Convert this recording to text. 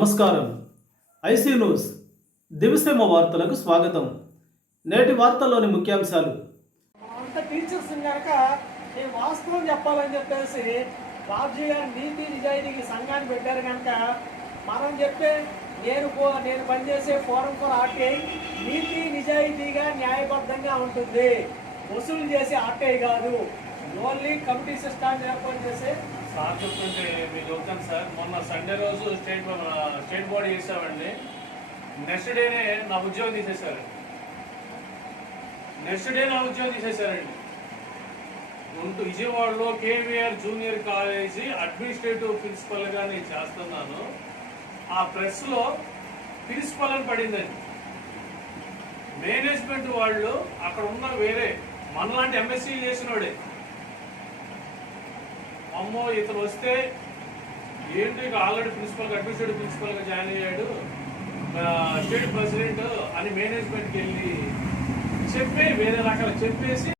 నమస్కారం. IC news దివిసేమ వార్తలకు స్వాగతం. నేటి వార్తల్లోని ముఖ్యాంశాలు. అంతా టీచర్స్ కనుక నేను వాస్తవం చెప్పాలని చెప్పేసి బాబ్జీ గారు నీతి నిజాయితీకి సంఘాన్ని పెట్టారు కనుక మనం చెప్పే నేను పనిచేసే ఫోరం ఫర్ ఆర్టీఐ నీతి నిజాయితీగా న్యాయబద్ధంగా ఉంటుంది. వసూలు చేసే ఆర్టీఐ కాదు, ఓన్లీ కమిటీ సిస్టాన్ని ఏర్పాటు చేసే. సార్ చెప్తుంటే మీకు చెప్తాను సార్. మొన్న సండే రోజు స్టేట్ బోర్డు చేసామండి. నెక్స్ట్ డేనే నా ఉద్యోగం తీసేశారు. విజయవాడలో కేవీఆర్ జూనియర్ కాలేజీ అడ్మినిస్ట్రేటివ్ ప్రిన్సిపల్గా నేను చేస్తున్నాను. ఆ ప్రెస్లో ప్రిన్సిపల్ అని పడిందండి. మేనేజ్మెంట్ వాళ్ళు అక్కడ ఉన్న వేరే మనలాంటి ఎంఎస్సీ చేసినోడే, అమ్మో ఇతను వస్తే ఏంటి ఆల్రెడీ అడ్మినిస్ట్రేటివ్ ప్రిన్సిపల్గా జాయిన్ అయ్యాడు స్టేట్ ప్రెసిడెంట్ అని మేనేజ్మెంట్కి వెళ్ళి చెప్పి వేరే రకాలు చెప్పేసి